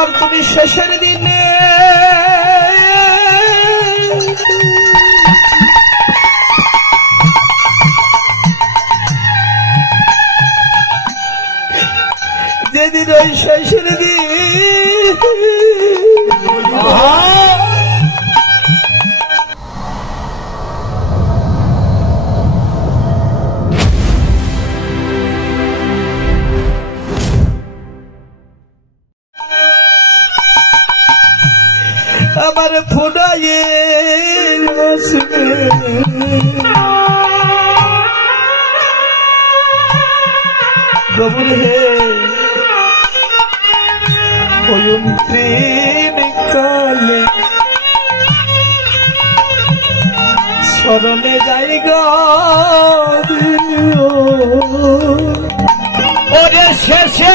আমার তুমি শেষের দিনে যেদিন ওই শেষের দিন আমার ফুটায়ে প্রভু হে অয়ন্ত্রীণ কালে স্মরণে জায়গা ওরে শেষে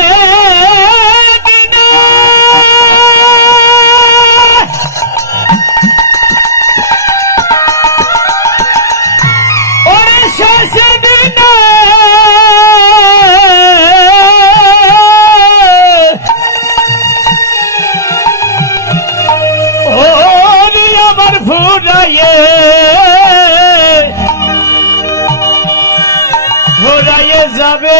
ঘোরাইয়ে যাবে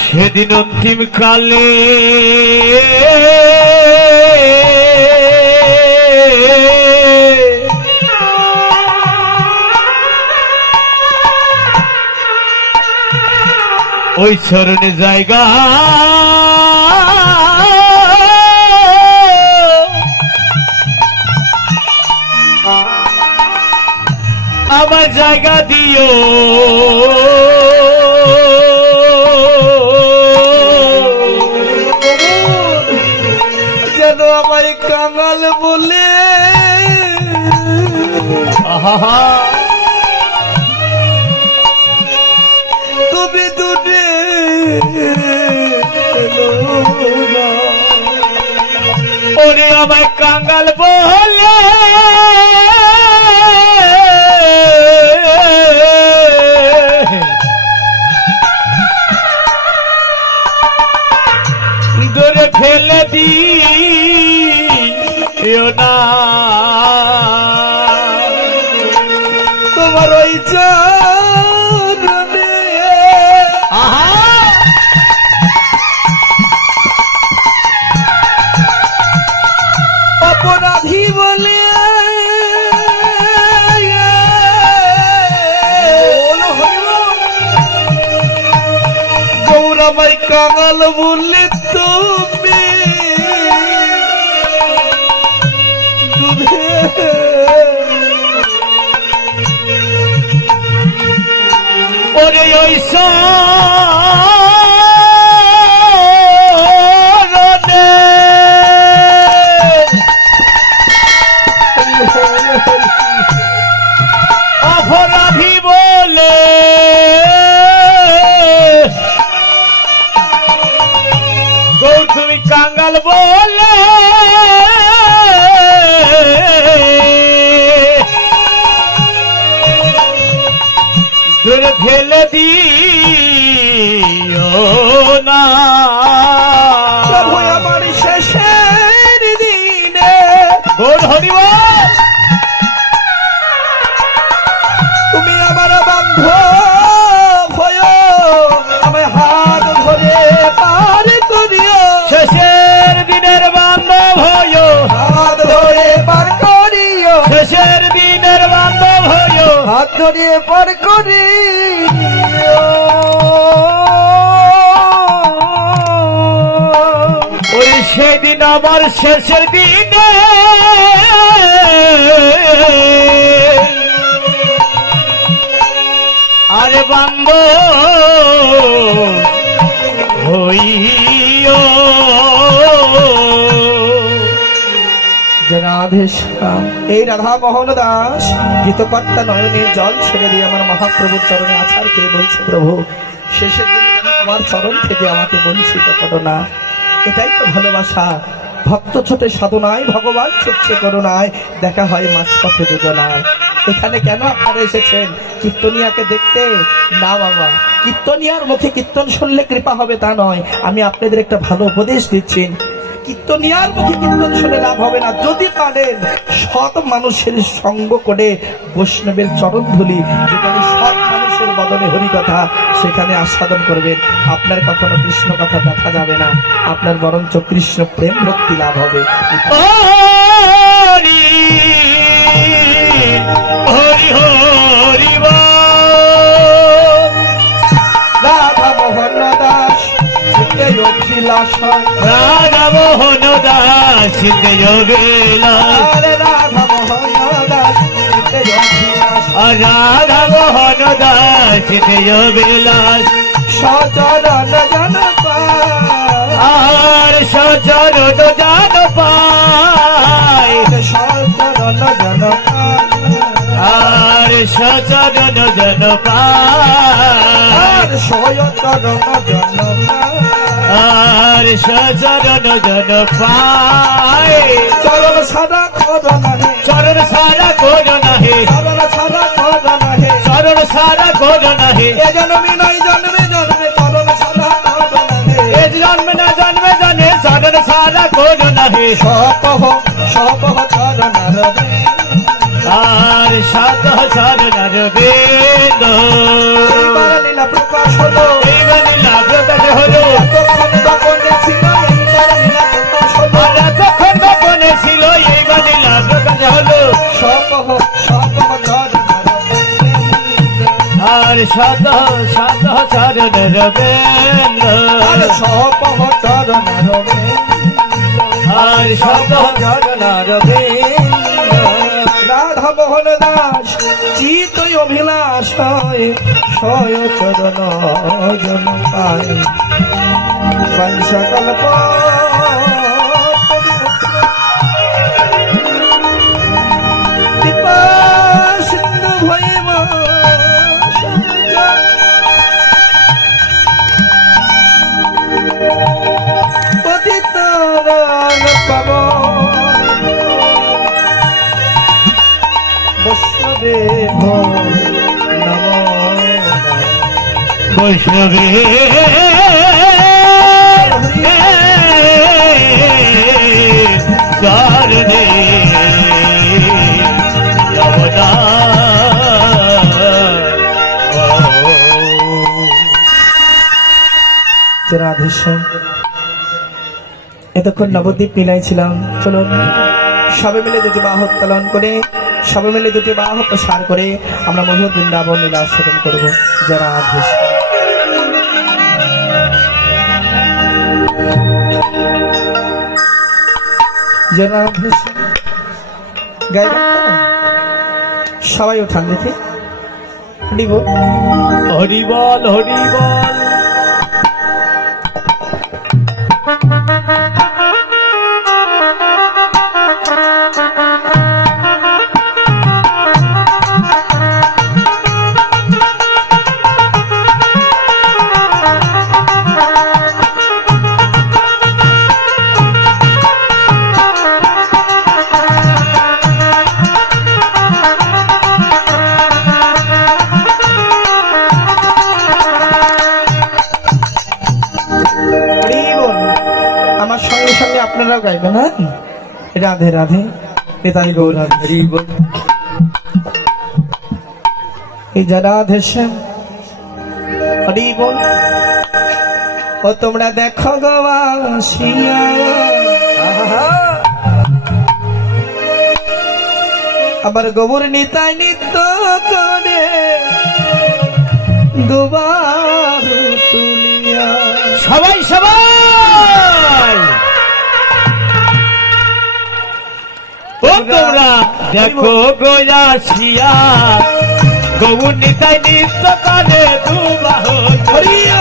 সেদিন অন্তিম কালে ওই চরণে জায়গা আমার জায়গা দিও যেন আমায় কাঙাল বলে তুমি দুটে ওরে আমায় কাঙাল বলে দূরে ফেলে দিও না তোমার ওই চরণে অপরাধী বলে গৌরামাই কাঙাল বললে তুমি ওরে ওই চরণে অপরাধী বলে গৌর তুমি কাঙ্গাল বলে দূরে ফেলে দিও না প্রভু আমার শেষের দিনে গৌর হরি বল তুমি আমার বান্ধব হয়ো আমায় হাত ধরে পার করিও শেষের দিনের বান্ধব হয়ো হাত ধরে পার করিও শেষের দিনের বান্ধব হয়ো হাত ধরে পার করিও ওই সেদিন আমার শেষের দিনে আরে বান্ধব হইও রাধেশ্যাম এই রাধা মোহন দাস গীতকর্তা নয়নের জল ছেড়ে দিয়ে আমার মহাপ্রভুর চরণে আছাড় করে বলছে প্রভু শেষের দিনে আমার চরণ থেকে আমাকে বঞ্চিত করো না এটাই তো ভালোবাসা ভক্ত ছোটে সাধনায় ভগবান ছুটছে করুণায় দেখা হয় মাঝপথে দুজনায় এখানে কেন আপনারা এসেছেন? কীর্তনিয়াকে দেখতে? না বাবা, কীর্তনিয়ার মুখে কীর্তন শুনলে কৃপা হবে তা নয়। আমি আপনাদের একটা ভালো উপদেশ দিচ্ছি, কীর্তনিয়ার মুখে কীর্তন শুনে লাভ হবে না। যদি পারেন সৎ মানুষের সঙ্গ করে বৈষ্ণবের চরণ ধুলি, যেখানে সৎ মানুষের বদলে হরি কথা, সেখানে আস্বাদন করবেন। আপনার কখনো কৃষ্ণ কথা দেখা যাবে না, আপনার বরঞ্চ কৃষ্ণ প্রেম ভক্তি লাভ হবে। হরি হরি হরি রাধা মোহন দাস চিত্তে অভিলাষ, রাধা মোহন দাস চিত্তে অভিলাষ, রাধা মোহন দাস চিত্তে অভিলাষ, রাধা মোহন দাস চিত্তে অভিলাষ, সচরণ জন আর সচরণ জন পায়, সচরণ জন আর সচরণ জন পায়, সচরণ জন আর সচরণ জন পায়। চরণ সারা করোনা হে, চরণ সারা করোনা হে, চরণ সারা করোনা হে, চরণ সারা করোনা হে, এ জন্মে নয় জন্মে জন্মে চরণ সারা করোনা হে, এ জন্ম না জন্মে জন্মে চরণ সারা করোনা হে, সপহ সপহ চরণ রবে, আর শত চরণ বেদ। এইবার লীলা প্রকাশ হলো, এইবার লীলা প্রকাশ হলো, এতক্ষণ গোপনে ছিল, এইবার লীলা প্রকাশ হলো, আর এতক্ষণ গোপনে ছিল, এইবার লীলা প্রকাশ হলো, সপহ সপহ চরণ রবে, আর শত শত চরণ বেদ, আর সপহ চরণ রবে, আর শত চরণ বেদ। রাধা মোহন দাস চিত অভিলাষ হয়, সয় চরণ জন পায়, বংশ কল্প দীপা সিন্ধু ভৈব পতিত রাগ পাবন বৈষ্ণবে বৈষ্ণবে কারণে নমনা রাধেশ্যাম। এতক্ষণ নবদ্বীপ মিলাইছিলাম, চলুন সবে মিলে দুটি বাহু উত্তোলন করে, সবে মিলে দুটি বাহু প্রসার করে আমরা মধুর বৃন্দাবন লীলা আস্বাদন করব। যারা রাধেশ্যাম যারা রাধেশ্যাম গাইবেন তো? সবাই উঠান দেখি, হরিবল হরিবল হরিবল। আপনারাও গাইবেন। হ্যাঁ, রাধে রাধে, পিতাই গৌর হরি বল। এই যা রাধে শ্যাম হরি বল। ও তোমরা দেখো গোয়াসিয়া, আবার গোবর নিতাই নিত্য করে দুবাহু তুলিয়া। সবাই সবাই ও তোমরা দেখো গোয়াসিয়া, গৌর নিতাই নিত্য করে দুবাহু তুলিয়া।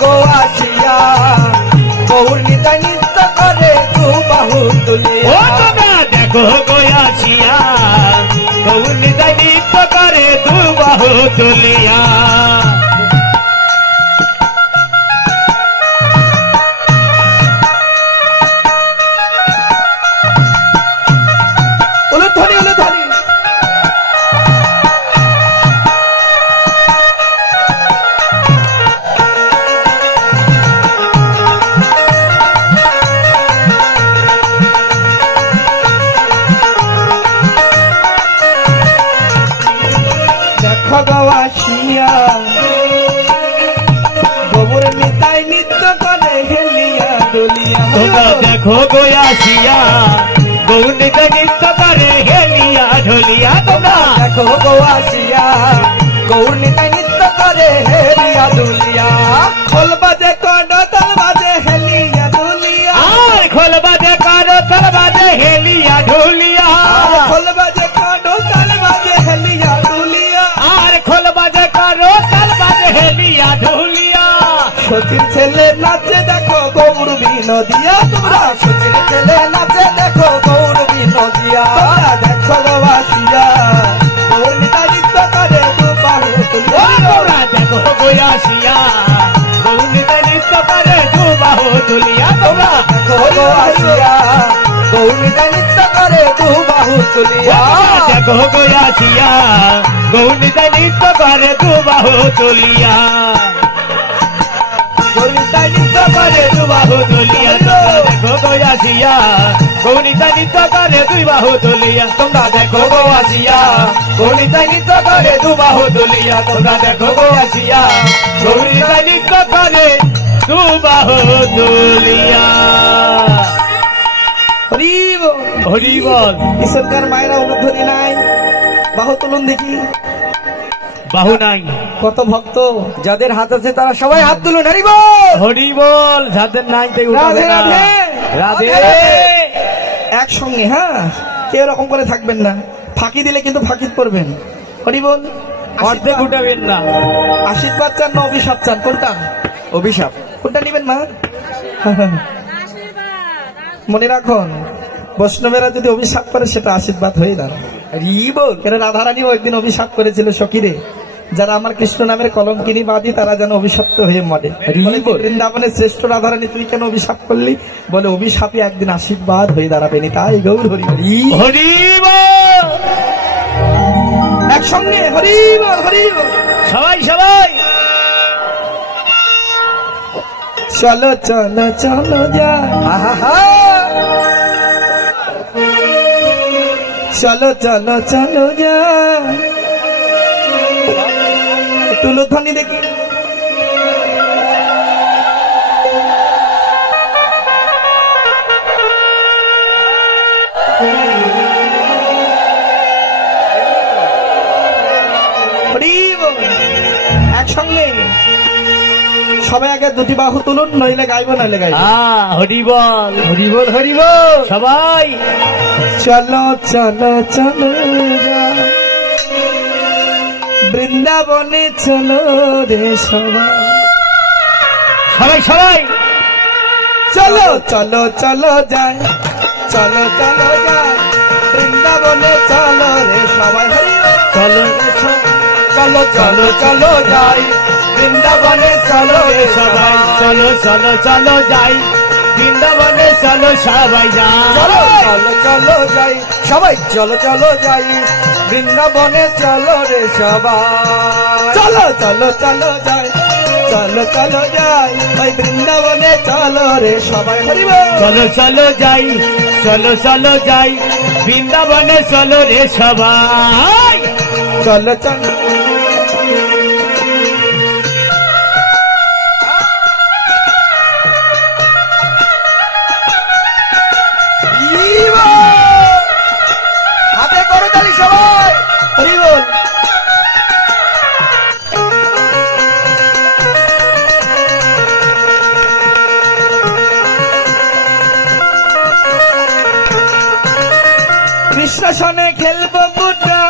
গোয়াসিয়া গৌর নিতাই নিত্য করে দুবাহু তুলিয়া। ও তোমরা দেখো গোয়াসিয়া, গৌর নিতাই নিত্য করে দুবাহু তুলিয়া। আসিয়া গোবর নিতাই নিত্য করে হেলিয়া দুলিয়া তোমরা দেখো গো আসিয়া গৌনিতা নৃত্য করে হেলিয়া ঢলিয়া তোমরা দেখো গো আসিয়া গৌর নিতাই নিত্য করে হেলিয়া দুলিয়া খোল বাজে কডতাল বাজে হেলিয়া দুলিয়া আর খোল বাজে কারো তাল বাজে হেলিয়া ঢুলিয়া খোল বাজে কডতাল বাজে হেলিয়া দুলিয়া আর খোল বাজে কারো তাল বাজে হেলিয়া ঢুলিয়া সতীর ছেলে নাচে দেখো গৌর বিনোদিয়া তোমরা সতীর ছেলে নাচে দেখো গৌর বিনোদিয়া তোমরা দেখো গো আসিয়া গৌর নিতাই নিত্য করে দুবাহু তুলিয়া তোমরা দেখো গো আসিয়া গৌনিতা নৃত্য করে দুবাহু তুলিয়া তোমরা দেখো গো আসিয়া গৌর নিতাই নিত্য করে দুবাহু তুলিয়া দেখো গো আসিয়া গৌনিতা নৃত্য করে দুবাহু তুলিয়া গৌর নিতাই নিত্য করে দুবাহু তুলিয়া দেখো গো আসিয়া গৌনিতা নৃত্য করে দুবাহু তুলিয়া তোমরা দেখো গো আসিয়া গৌনিতা নৃত্য করে দুবাহু তুলিয়া তোমরা দেখো গো আসিয়া গৌনিতা নৃত্য করে দুবাহু তুলিয়া হরি বল। হরি বল। ঈশ্বরকার মায়েরা অনুধ্বনি নাই বাহু তুলুন দেখি বাহু নাই কত ভক্ত যাদের হাত আছে তারা সবাই হাত তুলুন, হরি বল। হরি বল। যাদের নাই তাই উঠাবে রাধে না। রাধে রাধে একসঙ্গে, হ্যাঁ কেউ এরকম করে থাকবেন না, ফাঁকি দিলে কিন্তু ফাঁকি পড়বেন। হরি বল। অর্ধেক উঠাবেন না। আশীর্বাদ চান না অভিশাপ চান, কোনটা? অভিশাপ। কোনটা নিবেন মা? মনে রাখুন, বৈষ্ণবেরা যদি অভিশাপ করে সেটা আশীর্বাদ হয়ে দাঁড়ায়। হরি বল। কেন রাধারানীও একদিন অভিশাপ করেছিল সখীরে, যারা আমার কৃষ্ণ নামের কলঙ্কিনী বাদী তারা যেন অভিশপ্ত হয়ে মরে। বলে, বৃন্দাবনের শ্রেষ্ঠ রাধারানী তুই কেন অভিশাপ করলি? বলে, অভিশাপই একদিন আশীর্বাদ হয়ে দাঁড়াবে নি, তাই গৌর হরি হরি। হরি বল। একসঙ্গে হরি বল হরি বল। সবাই সবাই চলো চলো চলো যায়, আহা, চলো চলো চলো যায়। একটু লোধ্বনি দেখি। হরি বল। একসঙ্গে সবাই আগে দুটি বাহু তুলুন, নইলে গাইব নইলে গাইব। হরি বল। হরি বল, হরি বল। সবাই চলো চলো চলো যায়, বৃন্দাবনে চলো রে সবাই। সবাই সবাই চলো চলো চলো যায়, চলো চলো যায়, বৃন্দাবনে চলো রে সবাই। হরি বল। চলো চলো চলো চলো যাই, বৃন্দাবনে চলো রে সবাই। চলো চলো চলো যাই, বৃন্দাবনে চলো সবাই চলো যাই। চলো চলো যাই, সবাই চলো চলো যাই, বৃন্দাবনে চলো রে সবাই। চলো চলো চলো যাই, চলো চলো যাই, ওই বৃন্দাবনে চলো রে সবাই। হরি বল। চলো চলো যাই, চলো চলো যাই, বৃন্দাবনে চলো রে সবাই। চলো চলো হরি বল। হাতে করো তালি সবাই। হরি বল। কৃষ্ণ সনে খেলবো বুড়া,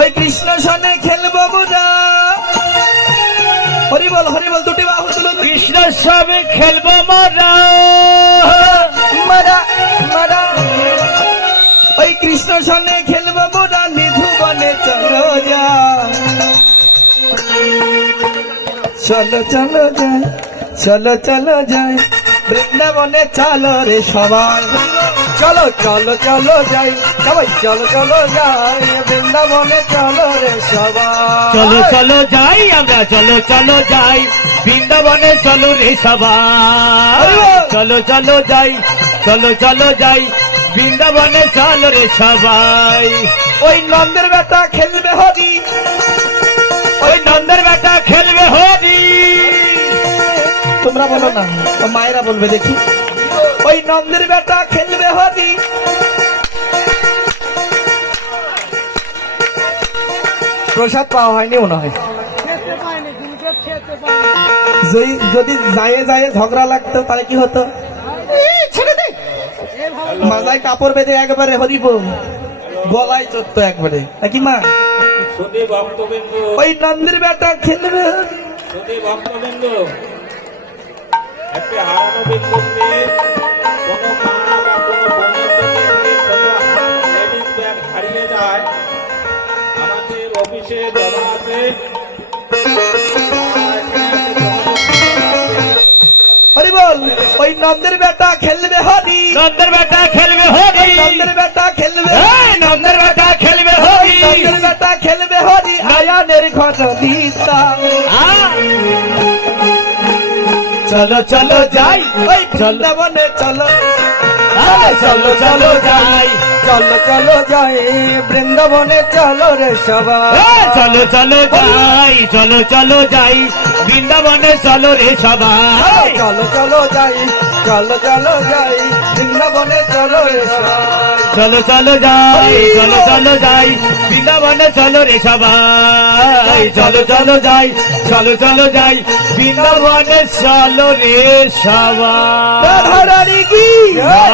ওই কৃষ্ণ সনে খেলবো বুড়া। হরি বল হরি বল। দুটি বাহু তুলুন। কৃষ্ণ সবে খেলবো মারা, মারা মারা, ওই কৃষ্ণ সনে খেলবো মোরা, নিধু বনে চলো যা। চলো চলো যায়, চলো চলো যায়, বৃন্দাবনে চলো রে সবাই। চলো চলো চলো যাই, সবাই চলো চলো যাই, বৃন্দাবনে চলো রে সবাই। চলো চলো যাই, আমরা চলো চলো যাই, বৃন্দাবনে চলো রে সবাই। চলো চলো যাই, চলো চলো যাই, বৃন্দাবনে চলো রে সবাই। ওই নন্দের বেটা খেলবে হরি, ওই নন্দের বেটা খেলবে হরি। তোমরা বলো না, তো মায়েরা বলবে দেখি। ওই নন্দের বেটা খেলবে হরি, প্রসাদ পাওয়া হয়নি মনে হয়। যদি যায় যায় ঝগড়া লাগতো তাহলে কি হতো? ছেড়ে দে, মাজায় কাপড় বেঁধে একবারে হরিব, গলায় চড়তো একবারে, নাকি মা? শুধু ভক্তবৃন্দ, ওই নন্দের বেটা খেলবে হরি। শুধু ভক্তবৃন্দ, একটি হারানো ব্যক্তিতে কোনো মা বা কোনো বোনের যদি একটি ছোট লেডিস ব্যাগ হারিয়ে যায়, আমাদের অফিসে দেওয়া আছে। হরি বল। ওই নন্দের বেটা খেলবে হরি, নন্দের বেটা খেলবে হরি, নন্দের বেটা খেলবে, এই নন্দের বেটা খেলবে হরি। নন্দের বেটা খেলবে হরি, আয়ানের ঘর দিতা। চলো চলো যাই, ওই বৃন্দাবনে চলো, চলো চলো যাই, চলো চলো যাই বৃন্দাবনে চলো রে সবাই। চলো চলো যাই, চলো চলো যাই বৃন্দাবনে চলো রে সবাই। চলো চলো যাই, চলো চলো যাই বৃন্দাবনে চলো রে সবাই। চলো চলো যাই, চলো চলো যাই বৃন্দাবনে চলো রে সবাই। চলো চলো যাই, চলো চলো যাই বৃন্দাবনে চলো রে সবাই। রাধা রানী কি, জয়।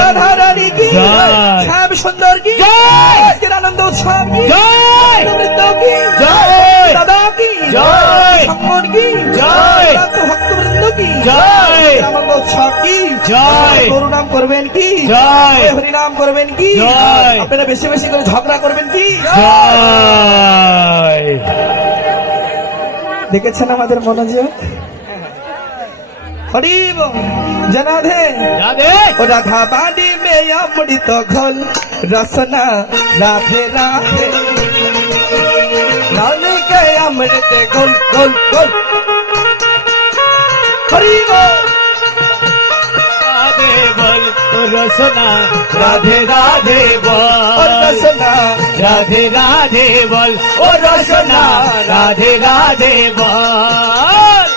রাধা রানী কি, জয়। শ্যাম সুন্দর কি, জয়। আজকের আনন্দ উৎসব কি, জয়। আনন্দ কি, জয়। দাদা কি, জয়। সম্মান কি, জয়। ভক্তবৃন্দ কি, জয়। আনন্দ উৎসব কি, জয়। গরু নাম করবেন কি, জয়। হরি নাম করবেন কি, জয়। আপনারা বেশি বেশি করে ঝগড়া করবেন কি। জয়। দেখেছেন আমাদের মনোযোগ? হরি বল। জনাধে রাধে ও রাধা বাড়ি মে অমৃত ঘোল, রসনা রাধে রাধে। রানী কে অমৃত গোল গোল গোল। হরি বল। রাধে বল ও রসনা, রাধে রাধে ও বল, রসনা রাধে রাধে বল ও রসনা, রাধে রাধে বল।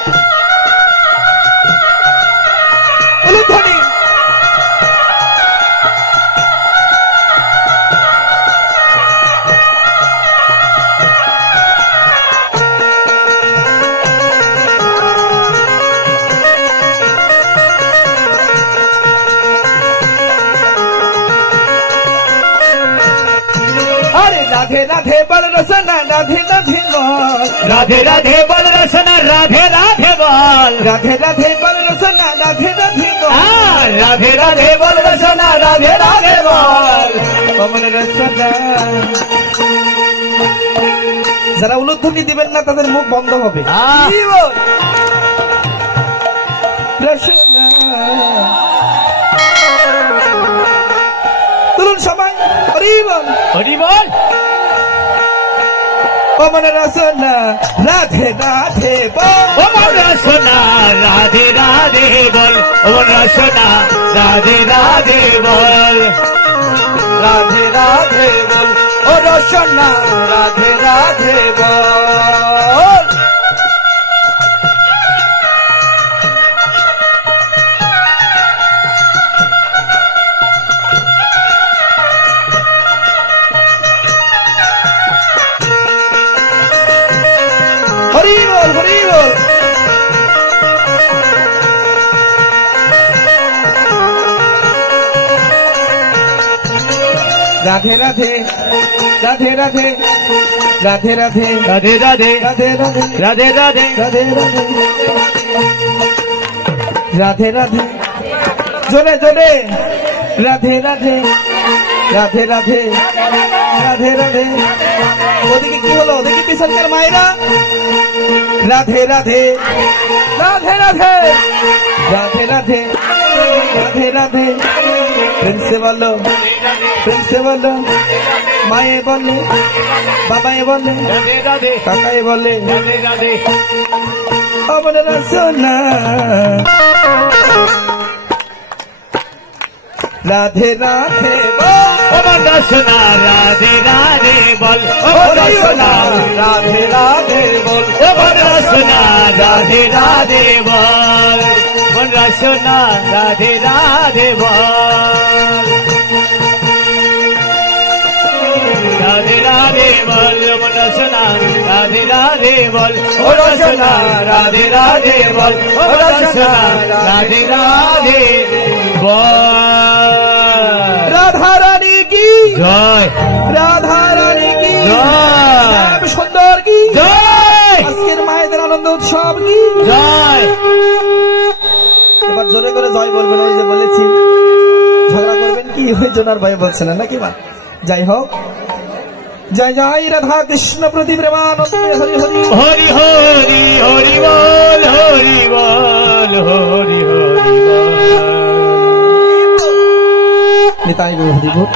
উলুধ্বনি। আরে রাধে রাধে বল রসনা, রাধে রাধে বল, রাধে রাধে বল রসনা, রাধে রাধে বল, রাধে রাধে বল রসনা, রাধে রাধে বল, রাধে রাধে বল রসনা, রাধে রাধে বল। কমল রসনা। যারা উলুধ্বনি দিবেন না তাদের মুখ বন্ধ হবে। কি বল? রসনা। তুলুন সবাই, হরি বল। হরি বল। কমল রসনা, রাধে রাধে বল, ও রসনা, রাধে রাধে বল, ও রসনা, রাধে রাধে বল। রাধে রাধে বল ও রসনা, রাধে রাধে বল। হরি বল, হরি বল। রাধে রাধে, রাধে রাধে, রাধে রাধে, রাধে রাধে, রাধে রাধে, রাধে রাধে, রাধে রাধে, রাধে রাধে, জোরে জোরে, রাধে রাধে, রাধে রাধে, রাধে রাধে। ওদিকে কি হলো? ওদিকে পিছনকার মায়েরা রাধে রাধে, রাধে রাধে, রাধে রাধে, রাধে রাধে। প্রিন্সে বলো, প্রিন্সে বলো, মায়ে বলে, বাবাই বলে, রাধে রাধে, কাকাই বলে, রাধে রাধে। আমার সোনা। রাধে রাধে বল। আমার রসনা রাধে রাধে বল, আমার রসনা রাধে রাধে বল, আমার রসনা রাধে রাধে বল, আমার রসনা রাধে রাধে বল, রাধে রাধে বল, আমার রসনা রাধে রাধে বল, ও রসনা রাধে রাধে বল, ও রসনা রাধে রাধে বল। রাধা রানী কি জয়, রাধা রানী কি জয়, শ্যাম সুন্দর কি জয়, আজকের মায়েদের আনন্দ উৎসব কি। জয়। এবার জোরে করে জয় বলবেন, ওই যে বলেছি ঝগড়া করবেন কি ওই জন্য আর ভয় বলছে না নাকি মা। যাই হোক, জয় জয় রাধা কৃষ্ণ প্রতি প্রেমানন্দে হরি হরি হরি হরি হরি বল, হরি বল, হরি হরি বল। নিতাই গৌর হরি বল।